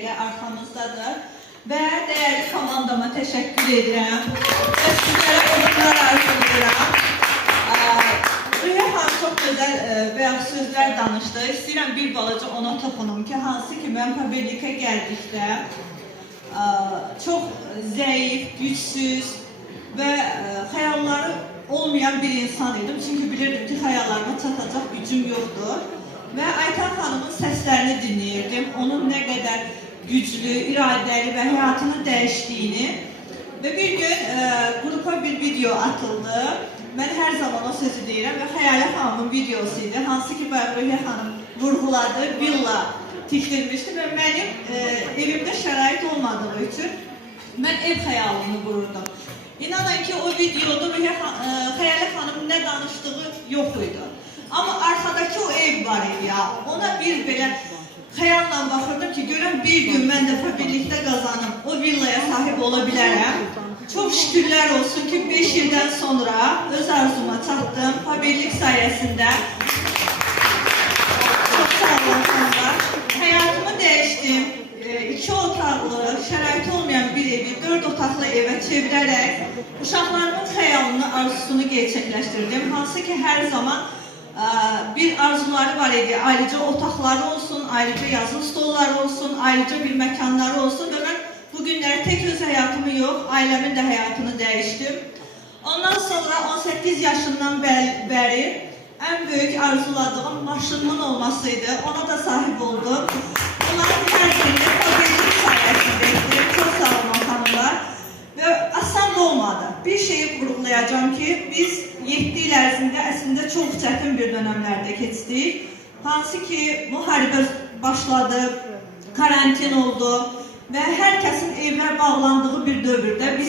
dəqiqə arxamızdadır. Və dəyərli komandama təşəkkür edirəm. Və sizlərə uğurlar arzulayıram. Rüya xanım çox gözəl bəyan sözlər danışdı. İstəyirəm bir balaca ona toxunum ki, hansı ki mən Pabelikə gəldikdə çox zəif, gücsüz və xəyalları olmayan bir insan idim. Çünki bilirdim ki, xəyallarıma çatacaq gücüm yoxdur. Və Aytan xanımın səslərini dinləyirdim. Onun nə qədər güclü, iradəli və həyatını dəyişdiyini. Və bir gün qrupa bir video atıldı. Mən hər zaman o sözü deyirəm və Xəyalə xanımın videosu idi. Hansı ki, Rüya xanım vurğuladı, villa tikdirmişdi və mənim evimdə şərait olmadığı üçün mən ev xəyalını qururdum. İnanın ki, o videoda Xəyalə xanımın nə danışdığı yox idi. Amma arxadakı o ev var idi ya, ona bir belə xəyalla baxırdım ki, görəm bir gün mən də birlikdə qazanım, o villaya sahib ola bilərəm. Çox şükürlər olsun ki, 5 ildən sonra öz arzuma çatdım, Pabelik sayəsində. Çox sağ olun xanımlar. Həyatımı dəyişdim. 2 otaqlı, şəraiti olmayan bir evi 4 otaqlı evə çevirərək uşaqlarımın xəyalını, arzusunu gerçəkləşdirdim. Hansı ki, hər zaman bir arzuları var idi, ayrıca otaqları olsun, ayrıca yazı stolları olsun, ayrıca bir məkanları olsun və mən bugünləri tək öz həyatımı yox, ailəmin də həyatını dəyişdim. Ondan sonra 18 yaşından bəri ən böyük arzuladığım maşınımın olmasıydı, ona da sahib oldum. Onların hər birini Pabelik sayəsindəydi, çox sağ olun xanımlar. Və asan da olmadı. Bir şeyi vurğulayacağım ki, biz 7 il ərzində əslində çox çətin bir dönəmlərdə keçdik. Hansı ki, müharibə başladı, karantin oldu və hər kəsin evə bağlandığı bir dövrdə biz